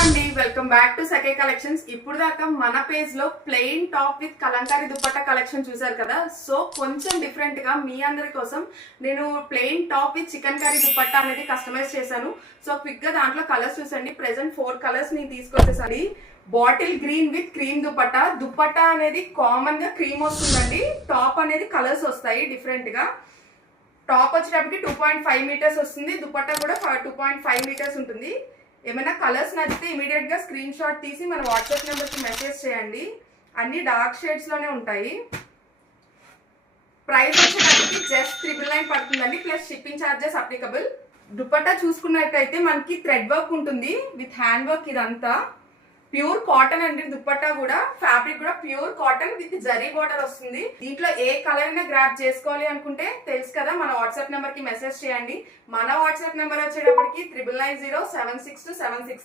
అండి, welcome back to సకే collections. ఇప్పుడు దాకా మన పేజ్ లో plain top with Kalamkari dupatta collection చూసారు కదా. సో కొంచెం డిఫరెంట్ గా మీ అందరి కోసం నేను plain top with chicken curry dupatta అనేది కస్టమైజ్ చేశాను. సో క్విక్ గా దాంట్లో కలర్స్ చూసండి. ప్రెసెంట్ 4 కలర్స్ నేను తీసుకొచ్చేసండి. Bottle green with cream dupatta. Dupatta అనేది కామన్ గా క్రీమ్ వస్తుందండి. టాప్ అనేది కలర్స్ వస్తాయి డిఫరెంట్ గా. టాప్ వచ్చేటప్పటికి 2.5 మీటర్స్ వస్తుంది. దుపట్టా కూడా 2.5 మీటర్స్ ఉంటుంది. ఏమైనా కలర్స్ నచ్చితే ఇమీడియట్ గా స్క్రీన్ షాట్ తీసి మన వాట్సాప్ నెంబర్ కి మెసేజ్ చేయండి. అన్ని డార్క్ షేడ్స్ లోనే ఉంటాయి. ప్రైస్ వచ్చేటప్పటికి జస్ట్ 999 పడుతుందండి, plus shipping charges applicable. Dupatta చూసుకున్నట్టయితే మనకి థ్రెడ్ వర్క్ ఉంటుంది విత్ హ్యాండ్ వర్క్. ఇదంతా ప్యూర్ కాటన్ అండి. దుపట్టా కూడా ఫ్యాబ్రిక్ కూడా pure cotton with zari border వస్తుంది. దీంట్లో ఏ కలర్ అయినా గ్రాప్ చేసుకోవాలి అనుకుంటే తెలుసు కదా, మన వాట్సాప్ నెంబర్ కి మెసేజ్ చేయండి. మన వాట్సాప్ నెంబర్ వచ్చేటప్పటికి 9990762763.